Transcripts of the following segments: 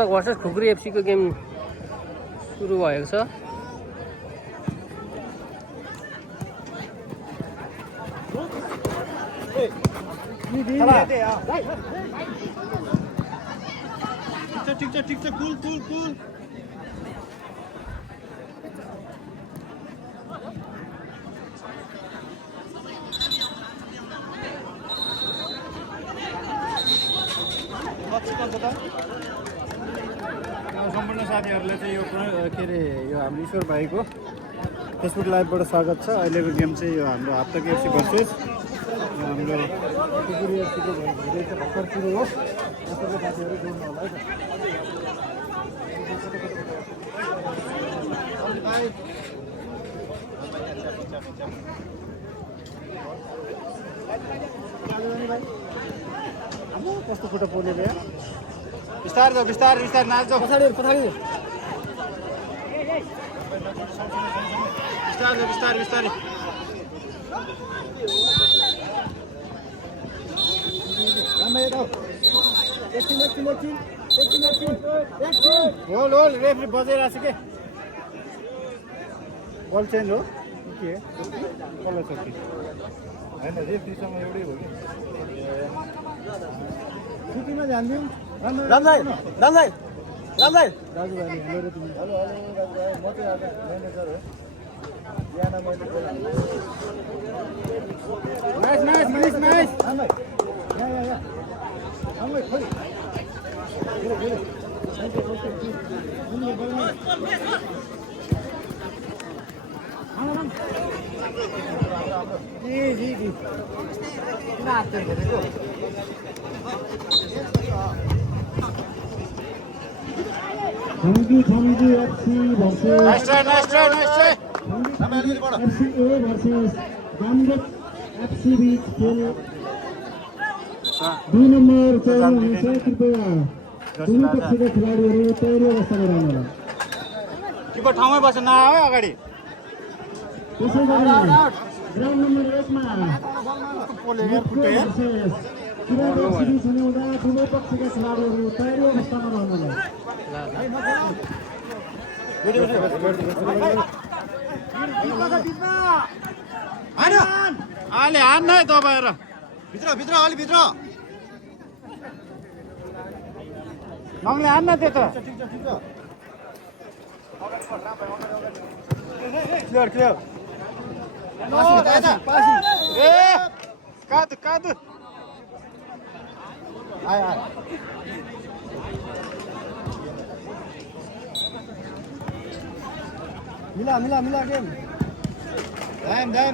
Versus खुकुरी एफसीको game सुरु भएको छ। ठिक छ कुल सम्पूर्ण साथीहरूलाई चाहिँ यो के अरे यो हाम्रो ईश्वर भाइको फेसबुक लाइभबाट स्वागत छ। अहिलेको गेम चाहिँ यो हाम्रो हप्ताको एफसी भर्सेस हाम्रो खुकुरी एफसीको भइरहेको छ। भर्खर सुरु हो। त्यसैले साथीहरू जोड्नु होला है। कस्तो खुट्टा पोलेर बिस्तारै जाऊ बिस्तारै नाच्छ पछाडि बिस्तारै होल रेफ्री बजाइरहेको छ के बल चेन्ज हो के कसलाई छ होइन रेफ्रीसँग एउटै हो कि छुट्टीमा ध्यान दिउँ। रामलाई दाजुभाइ हेलो तिमी हेलो दाजुभाइ म चाहिँ आज म्यानेजर हो। बिहान मैले नाइस रामलाई खोइ Thank you FC versus Nice try. FCA versus Gamgok FC बीच खेल 2 नंबर चरण हुन्छ। कृपया दुवै पक्षका खेलाडीहरू तयारी अवस्थामा रहनुहोला। किपर ठाउँमै बस्छ नआऊ अगाडि। त्यसै गरी ग्राउन्ड नम्बर 1 मा सुनाउँदा दुवै पक्षका खेलाडीहरू तयारी अवस्थामा रहनुहोला। अहिले हान्न है तपाईहरु भित्र अलि भित्र नङले हान्न त्यो त क्लियर ए कादु आय मिला गेम दाम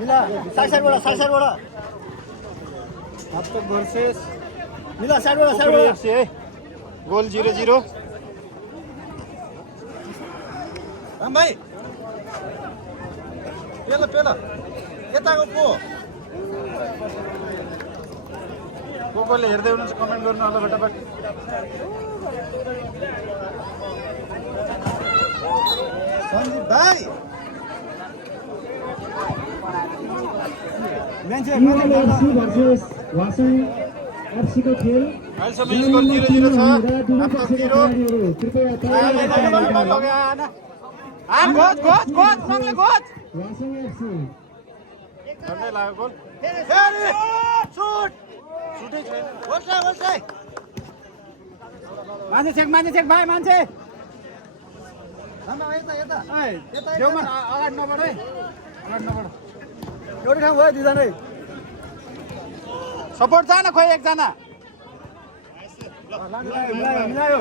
मिला साइडबाट हप्ता भर्सेस मिला साइडबाट एफसी है। गोल 0-0 राम भाइ पेला यताको कोले हेर्दै हुनुहुन्छ कमेन्ट गर्नु होला फटाफट। सञ्जीव भाइ FC versus वासन FC को खेल अहिलेसम्म स्कोर 0-0 छ। आफ्नो 0 कृपया वासन FC गर्दै लाग्यो गोल छुटै छैन। मान्छे चेक भाइ मान्छे देउमा अगाडि नबढ है एउटै ठाउँ भयो दुईजना सपोर्ट छ न खोइ एकजना मिलायो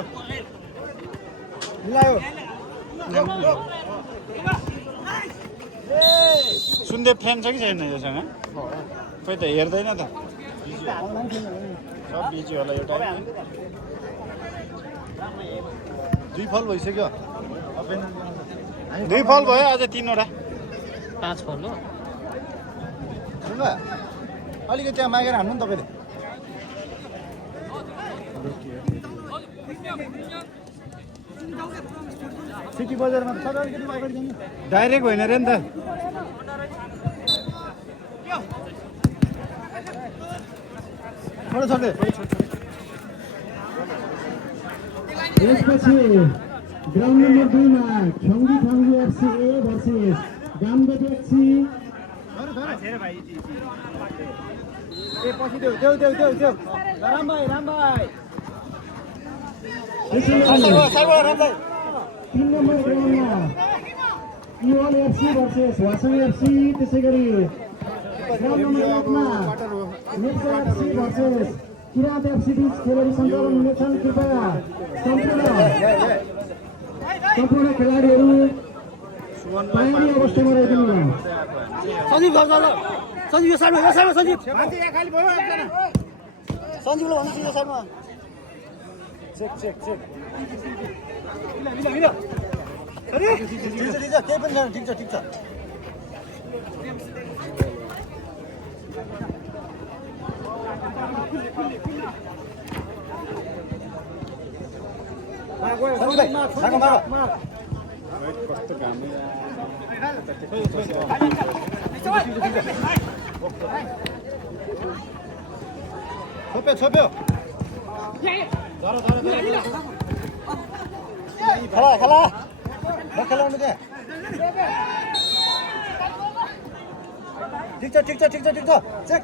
सुन्देव फ्यान छ कि छैन योसँग खोइ त हेर्दैन त सब बिजी होला एउटा 2 फल भइसक्यो 2 फल भयो अझै 3वटा 5 फल हो। अलिकति त्यहाँ मागेर हान्नु नि तपाईँले। सिटी बजारमा त डाइरेक्ट होइन रे नि त यसपछि ग्राउन्ड नम्बर 2 मा छङ्गी थाङ्गी एफसी ए भर्सेस गामबेट एफसी तीन नम्बर ग्राउन्डमा इवाल एफसी भर्सेस वासङ एफसी त्यसै गरी ग्राउन्ड नम्बर 1 मा नेप्सा एफसी भर्सेस किराँत एफसी बीच खेलहरू सञ्चालन हुनेछन्। कृपया सम्पूर्ण खेलाडीहरू तयारी अवस्थामा रहिदिनु होला। सञ्जीव यो साइडमा सञ्जीव मान्छे यहाँ खाली भयो एकजना सञ्जीवले भन्नुहोस् यो साइडमा चेक अरे ठिक छ केही पनि छैन ठिक छ छोप्यो खेला खेलाउनु त्यहाँ ठिक छ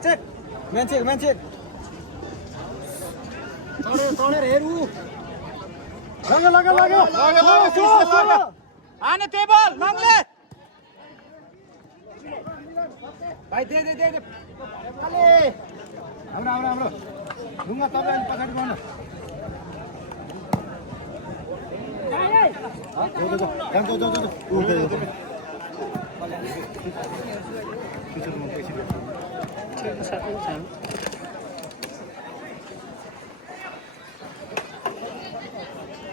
चेक मान्छे हेरु लाग्यो आने टेबल नङले भाइ दे खाले हाम्रो ढुङ्गा तपाईँ पछाडि गर्नु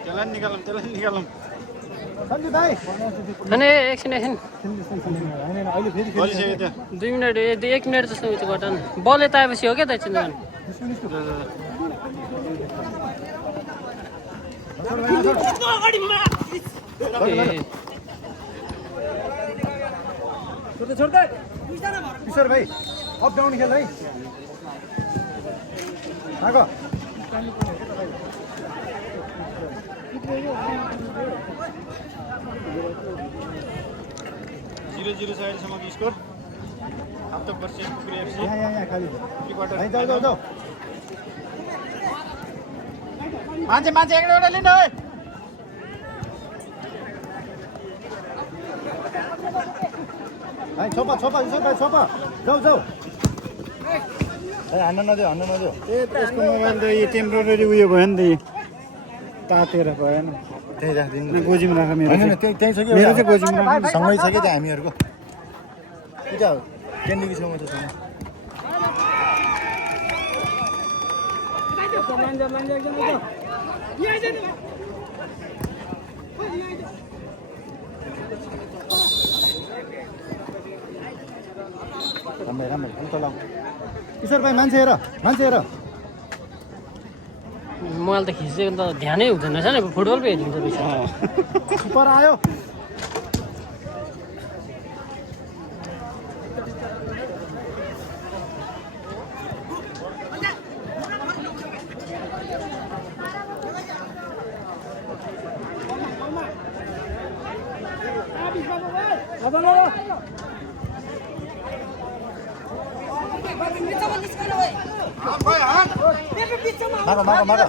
चलन निकालौँ सन्जु भाइ अनि एकछिन 2 मिनट 1 मिनट जस्तो उयो गर्दा बल यता आएपछि हो क्या त एकछिन छोड्दै किशोर भाइ अप डाउन खेल है आगो 0-0 छ अहिलेसम्मको स्कोर आफ्टर पर्सेन्ट पुग्रे एफसी यहाँ खाली क्वार्टर जाऊ मान्छे एउटा लिनु है भाइ छोपा जाऊ हान्न नदेऊ त्यसको मोबाइल त यो टेम्पोरेरी उयो भयो नि त तातेर भएन त्यही राखिदिनु गोजीमा राख मेरो त्यही छ कि मेरो चाहिँ गोजीमा सँगै छ कि त हामीहरूको पूजा क्यान्डीको छेउमा छ राम्रो किशोर भाइ मान्छे हेर मोबाइल त खिचेको त ध्यानै हुँदैन रहेछ नि फुटबल पो हेरिन्छ रहेछ सुपर आयो मागो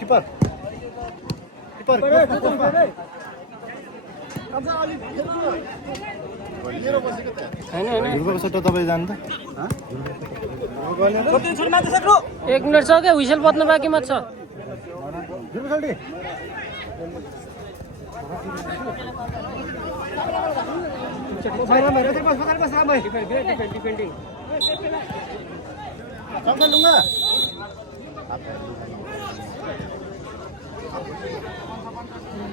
किपर ध्रुवको सट्टा तपाईँ जानु त 1 मिनट छ क्या हुइसेल बज्न बाँकी मात्र छ लुङ्गा